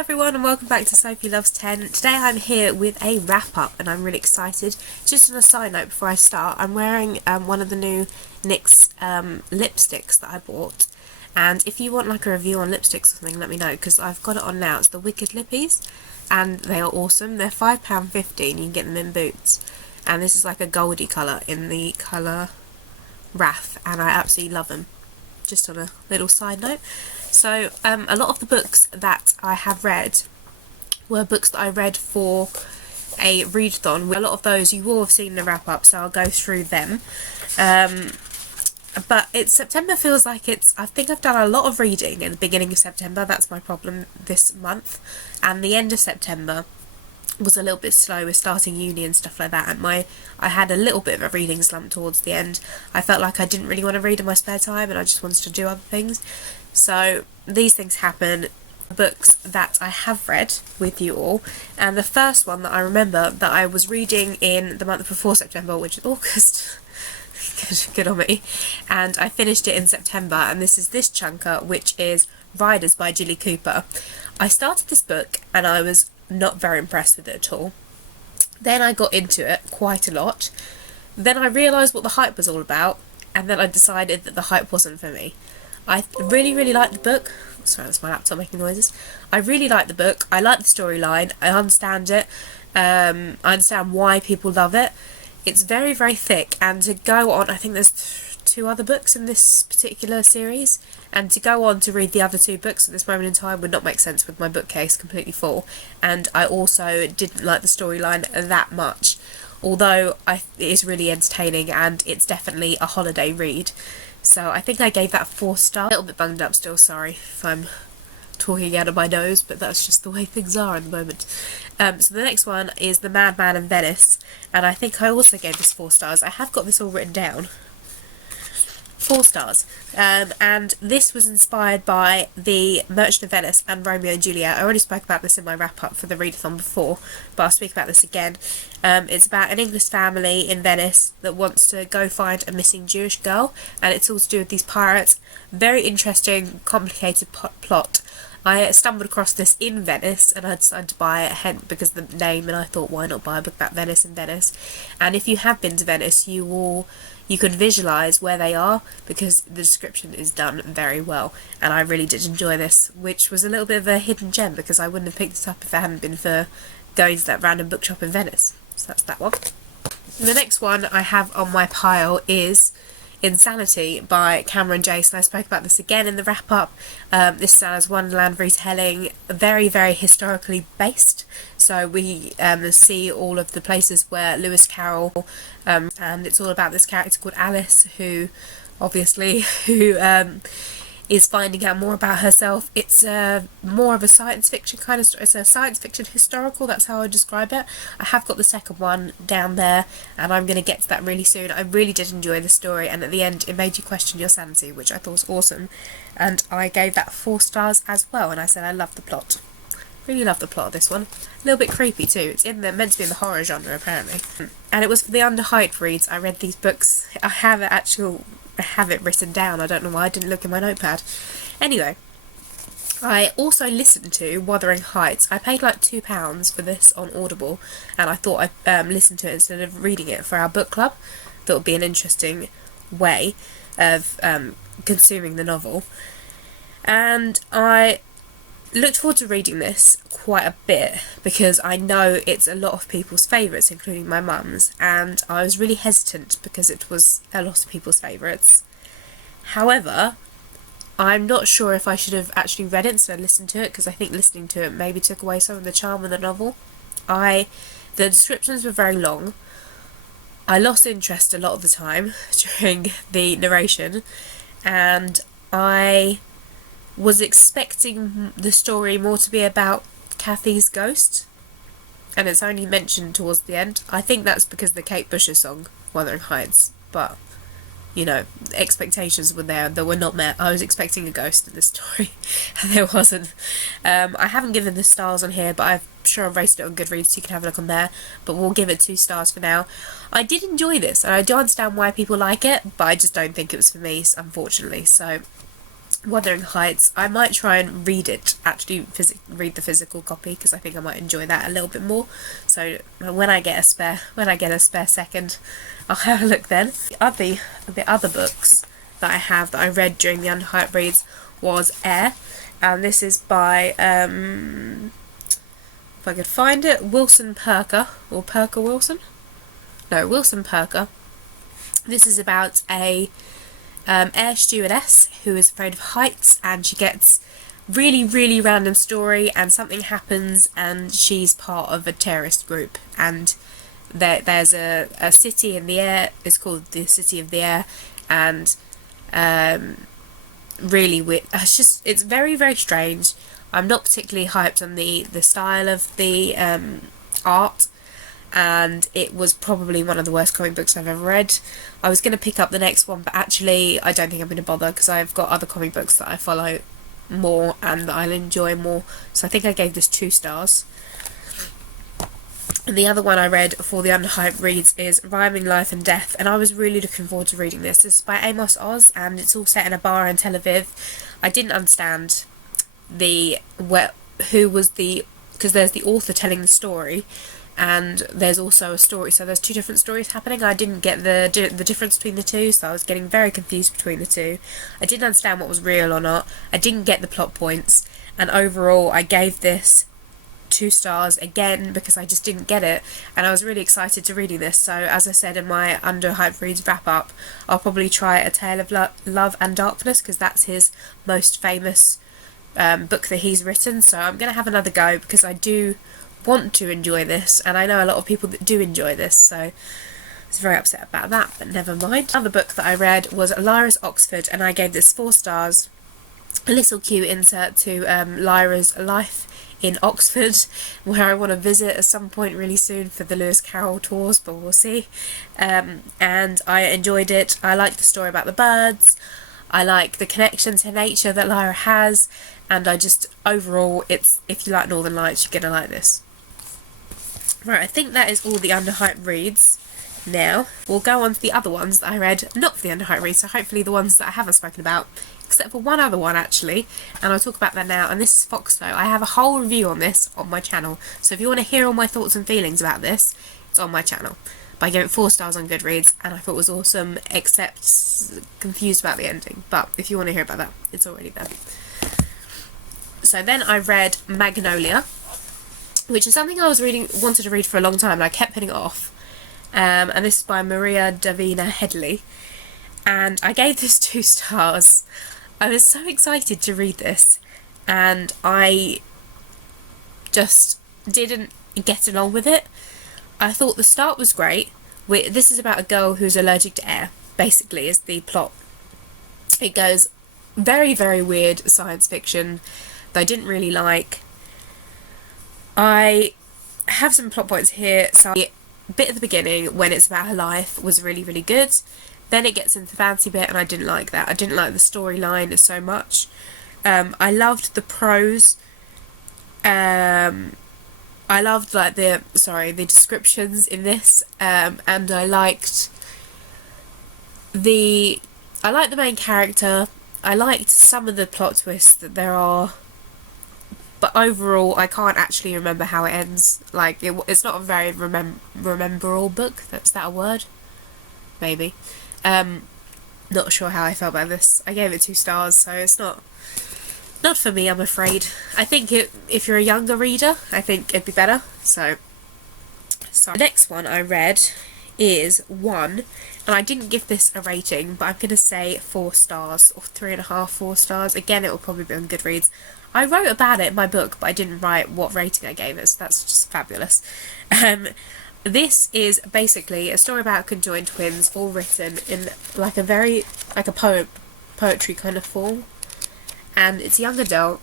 everyone and welcome back to Sophie Loves 10. Today I'm here with a wrap up and I'm really excited. Just on a side note before I start, I'm wearing one of the new NYX lipsticks that I bought, and if you want like a review on lipsticks or something, let me know, because I've got it on now. It's the Wicked Lippies and they are awesome. They're £5.50 and you can get them in Boots, and this is like a goldy colour in the colour Wrath and I absolutely love them. Just on a little side note. So a lot of the books that I have read were books that I read for a readathon. A lot of those you will have seen in the wrap up, so I'll go through them. But September feels like I think I've done a lot of reading in the beginning of September. That's my problem this month, and the end of September was a little bit slow with starting uni and stuff like that, and I had a little bit of a reading slump towards the end. I felt like I didn't really want to read in my spare time and I just wanted to do other things. So these things happen. Books that I have read with you all, and the first one that I remember that I was reading in the month before September, which is August, good on me, and I finished it in September, and this is this chunker, which is Riders by Jilly Cooper. I started this book and I was not very impressed with it at all. Then I got into it quite a lot. Then I realised what the hype was all about, and then I decided that the hype wasn't for me. I really liked the book. Sorry, that's my laptop making noises. I really liked the book. I like the storyline. I understand it. I understand why people love it. It's very thick, and to go on, I think there's two other books in this particular series, and to go on to read the other two books at this moment in time would not make sense with my bookcase completely full. And I also didn't like the storyline that much, although it is really entertaining and it's definitely a holiday read. So I think I gave that 4 stars. A little bit bunged up still, sorry if I'm talking out of my nose, but that's just the way things are at the moment. So the next one is The Madman in Venice, and I think I also gave this 4 stars. I have got this all written down. 4 stars. And this was inspired by The Merchant of Venice and Romeo and Juliet. I already spoke about this in my wrap-up for the readathon before, but I'll speak about this again. It's about an English family in Venice that wants to go find a missing Jewish girl, and it's all to do with these pirates. Very interesting, complicated plot. I stumbled across this in Venice and I decided to buy it because of the name, and I thought, why not buy a book about Venice in Venice? And if you have been to Venice, you can visualise where they are, because the description is done very well, and I really did enjoy this, which was a little bit of a hidden gem because I wouldn't have picked this up if it hadn't been for going to that random bookshop in Venice. So that's that one. The next one I have on my pile is Insanity by Cameron Jason. I spoke about this again in the wrap up. This is Alice Wonderland retelling, very historically based, so we see all of the places where Lewis Carroll, and it's all about this character called Alice who is finding out more about herself. It's more of a science fiction kind of story. It's a science fiction historical, that's how I describe it. I have got the second one down there and I'm going to get to that really soon. I really did enjoy the story, and at the end it made you question your sanity, which I thought was awesome, and I gave that 4 stars as well, and I said I love the plot. Really love the plot of this one. A little bit creepy too. It's meant to be in the horror genre apparently. And it was for the underhyped reads. I read these books. I have it written down. I don't know why I didn't look in my notepad. Anyway, I also listened to Wuthering Heights. I paid like £2 for this on Audible, and I thought I'd listen to it instead of reading it for our book club. That would be an interesting way of consuming the novel. And I looked forward to reading this quite a bit because I know it's a lot of people's favourites, including my mum's, and I was really hesitant because it was a lot of people's favourites. However, I'm not sure if I should have actually read it instead of listened to it, because I think listening to it maybe took away some of the charm of the novel. The descriptions were very long. I lost interest a lot of the time during the narration, and I was expecting the story more to be about Kathy's ghost, and it's only mentioned towards the end. I think that's because of the Kate Bush song, Wuthering Heights, but, you know, expectations were there that were not met. I was expecting a ghost in this story, and there wasn't. I haven't given the stars on here, but I'm sure I've rated it on Goodreads, so you can have a look on there, but we'll give it 2 stars for now. I did enjoy this, and I do understand why people like it, but I just don't think it was for me, unfortunately, so Wuthering Heights. I might try and read it, actually read the physical copy, because I think I might enjoy that a little bit more. So when I get a spare second, I'll have a look then. The other books that I read during the Underhyped Reads was Air, and this is by if I could find it, Wilson Perker, or Perker Wilson? No, Wilson Perker. This is about a air stewardess who is afraid of heights, and she gets really random story, and something happens and she's part of a terrorist group, and there's a city in the air. It's called the City of the Air, and really weird. It's very strange. I'm not particularly hyped on the style of the art, and it was probably one of the worst comic books I've ever read. I was going to pick up the next one, but actually I don't think I'm going to bother, because I've got other comic books that I follow more and that I'll enjoy more. So I think I gave this 2 stars. And the other one I read for the Underhyped Reads is Rhyming Life and Death, and I was really looking forward to reading this. This is by Amos Oz, and it's all set in a bar in Tel Aviv. I didn't understand who was because there's the author telling the story, and there's also a story, so there's 2 different stories happening. I didn't get the difference between the 2, so I was getting very confused between the 2. I didn't understand what was real or not. I didn't get the plot points, and overall I gave this 2 stars again, because I just didn't get it, and I was really excited to reading this. So as I said in my Underhyped Reads wrap up, I'll probably try A Tale of Love and Darkness, because that's his most famous book that he's written. So I'm going to have another go, because I do want to enjoy this, and I know a lot of people that do enjoy this, so I was very upset about that, but never mind. Another book that I read was Lyra's Oxford, and I gave this 4 stars. A little cute insert to Lyra's life in Oxford, where I want to visit at some point really soon for the Lewis Carroll tours, but we'll see. And I enjoyed it. I like the story about the birds, I like the connection to nature that Lyra has, and I just, overall, if you like Northern Lights, you're going to like this. Right, I think that is all the Underhyped Reads. Now, we'll go on to the other ones that I read, not for the Underhyped Reads, so hopefully the ones that I haven't spoken about, except for one other one actually, and I'll talk about that now, and this is Foxflow. I have a whole review on this on my channel, so if you want to hear all my thoughts and feelings about this, it's on my channel. But I gave it 4 stars on Goodreads, and I thought it was awesome, except confused about the ending, but if you want to hear about that, it's already there. So then I read Magnolia, which is something I wanted to read for a long time, and I kept putting it off. And this is by Maria Davina Headley, and I gave this 2 stars. I was so excited to read this, and I just didn't get along with it. I thought the start was great. This is about a girl who's allergic to air, basically, is the plot. It goes very weird science fiction that I didn't really like. I have some plot points here. So the bit at the beginning, when it's about her life, was really good. Then it gets into the fancy bit, and I didn't like that. I didn't like the storyline so much. I loved the prose. I loved the descriptions in this, and I liked the main character. I liked some of the plot twists that there are. But overall, I can't actually remember how it ends. It's not a very rememberable book. That's that a word? Maybe. Not sure how I felt about this. I gave it 2 stars, so it's not for me, I'm afraid. I think if you're a younger reader, I think it'd be better. So the next one I read is One, and I didn't give this a rating, but I'm going to say 4 stars, or 3.5, 4 stars. Again, it will probably be on Goodreads. I wrote about it in my book, but I didn't write what rating I gave it, so that's just fabulous. This is basically a story about conjoined twins, all written in a poetry kind of form. And it's young adult.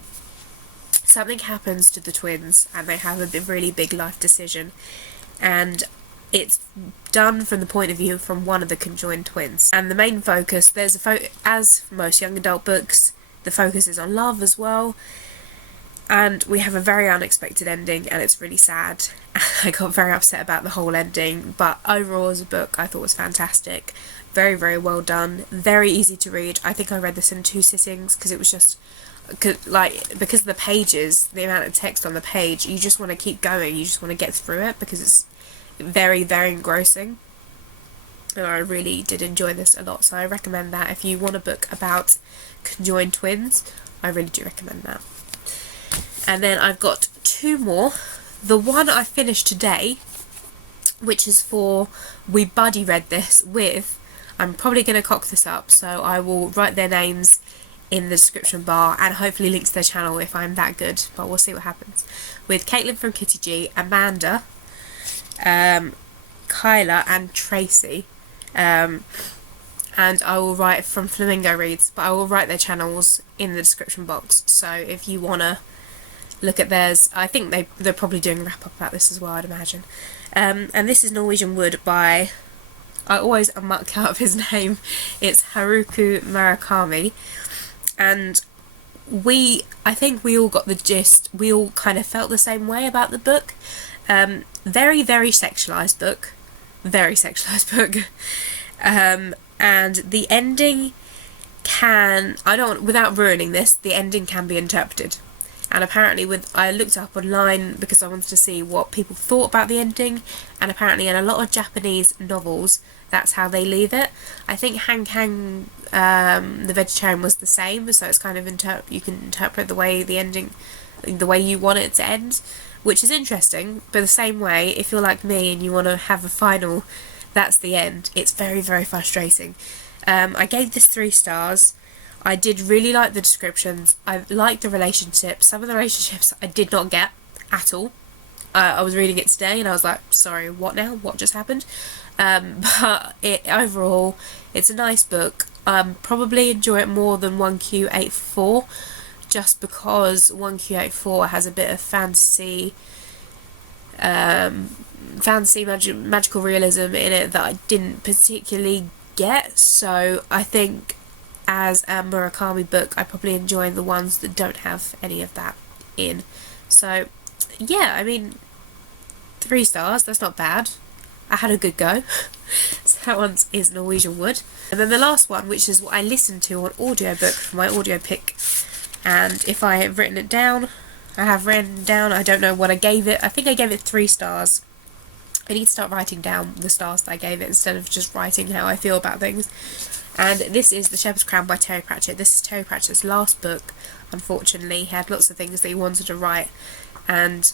Something happens to the twins, and they have a really big life decision. And it's done from the point of view from one of the conjoined twins. And the main focus, as most young adult books, the focus is on love as well. And we have a very unexpected ending, and it's really sad. I got very upset about the whole ending, but overall as a book I thought it was fantastic. Very, very well done, very easy to read. I think I read this in 2 sittings because it was just, because of the pages, the amount of text on the page, you just want to keep going, you just want to get through it because it's very, very engrossing. And I really did enjoy this a lot, so I recommend that. If you want a book about conjoined twins, I really do recommend that. And then I've got 2 more. The one I finished today, which is for, we buddy read this with, I'm probably going to cock this up, so I will write their names in the description bar and hopefully link to their channel if I'm that good, but we'll see what happens. With Kaitlin from Kitty G, Amanda, Kyla and Tracey. And I will write from FlamingoReads, but I will write their channels in the description box, so if you want to look at theirs, I think they're probably doing a wrap up about this as well, I'd imagine. And this is Norwegian Wood by, I always muck out his name, it's Haruki Murakami. And I think we all got the gist, we all kind of felt the same way about the book. Very, very sexualised book. Very sexualised book. And the ending can, without ruining this, the ending can be interpreted. And apparently I looked up online because I wanted to see what people thought about the ending, and apparently in a lot of Japanese novels that's how they leave it. I think Hang the Vegetarian was the same, so it's kind of you can interpret the way the ending, the way you want it to end, which is interesting. But the same way, if you're like me and you want to have a final, that's the end. It's very, very frustrating. I gave this 3 stars. I did really like the descriptions. I liked the relationships. Some of the relationships I did not get at all. I was reading it today and I was like, sorry, what now? What just happened? But overall, it's a nice book. Probably enjoy it more than 1Q84, just because 1Q84 has a bit of fantasy, magical realism in it that I didn't particularly get. So I think as a Murakami book, I probably enjoy the ones that don't have any of that in. So yeah, I mean, 3 stars, that's not bad. I had a good go. So that one is Norwegian Wood. And then the last one, which is what I listened to on audiobook for my audio pick. And if I have written it down, I have written down, I don't know what I gave it. I think I gave it 3 stars. I need to start writing down the stars that I gave it instead of just writing how I feel about things. And this is The Shepherd's Crown by Terry Pratchett. This is Terry Pratchett's last book, unfortunately. He had lots of things that he wanted to write, and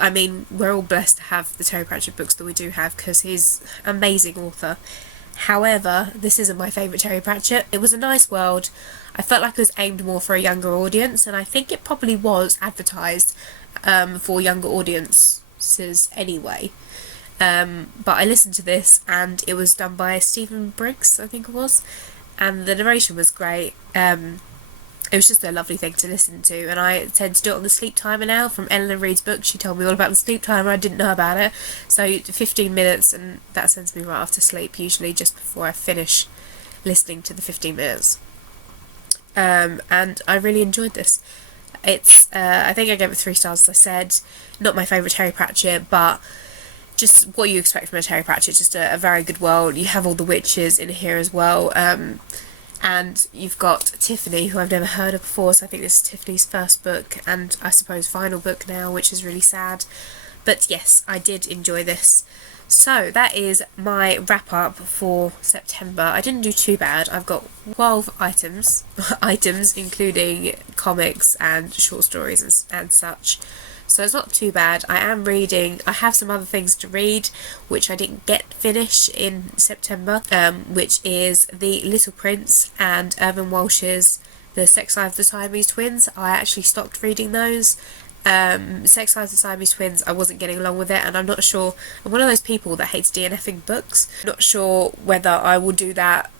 I mean, we're all blessed to have the Terry Pratchett books that we do have, because he's an amazing author. However, this isn't my favourite Terry Pratchett. It was a nice world. I felt like it was aimed more for a younger audience, and I think it probably was advertised for younger audiences anyway. But I listened to this and it was done by Stephen Briggs, I think it was, and the narration was great. It was just a lovely thing to listen to, and I tend to do it on the sleep timer now. From Eleanor Reed's book, she told me all about the sleep timer, I didn't know about it, so 15 minutes and that sends me right off to sleep, usually just before I finish listening to the 15 minutes. And I really enjoyed this. It's I think I gave it 3 stars, as I said. Not my favourite Terry Pratchett, but just what you expect from a Terry Pratchett, just a very good world. You have all the witches in here as well, and you've got Tiffany, who I've never heard of before, so I think this is Tiffany's first book, and I suppose final book now, which is really sad. But yes, I did enjoy this. So that is my wrap up for September. I didn't do too bad. I've got 12 items, including comics and short stories and such. So it's not too bad. I am reading, I have some other things to read which I didn't get finished in September, which is The Little Prince and Irvin Welsh's The Sex Life of the Siamese Twins. I actually stopped reading those. Sex Life of the Siamese Twins, I wasn't getting along with it, and I'm not sure, I'm one of those people that hates DNFing books. Not sure whether I will do that.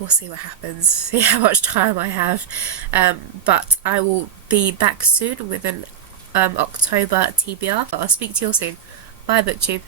We'll see what happens, see how much time I have, but I will be back soon with an October TBR. I'll speak to you all soon. Bye, BookTube.